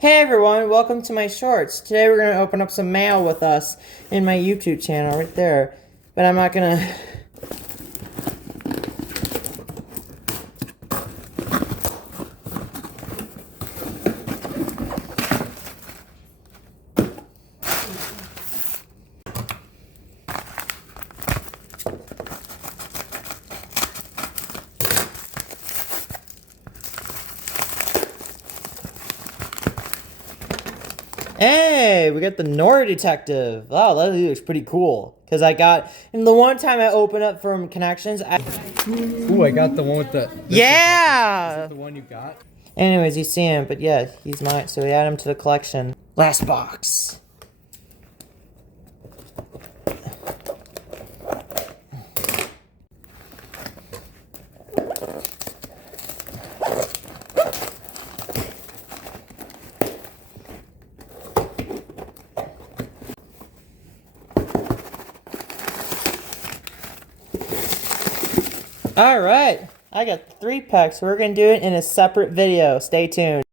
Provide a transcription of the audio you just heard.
Hey everyone, welcome to my shorts. Today we're going to open up some mail with us in my YouTube channel right there. But I'm not going to... Hey, we got the Nora Detective. Wow, that looks pretty cool. Because I got... And the one time I opened up from Connections, Ooh, I got the one with the... Yeah! Is that the one you got? Anyways, you see him, but yeah, he's mine, so we add him to the collection. Last box. Alright, I got 3 packs. We're going to do it in a separate video. Stay tuned.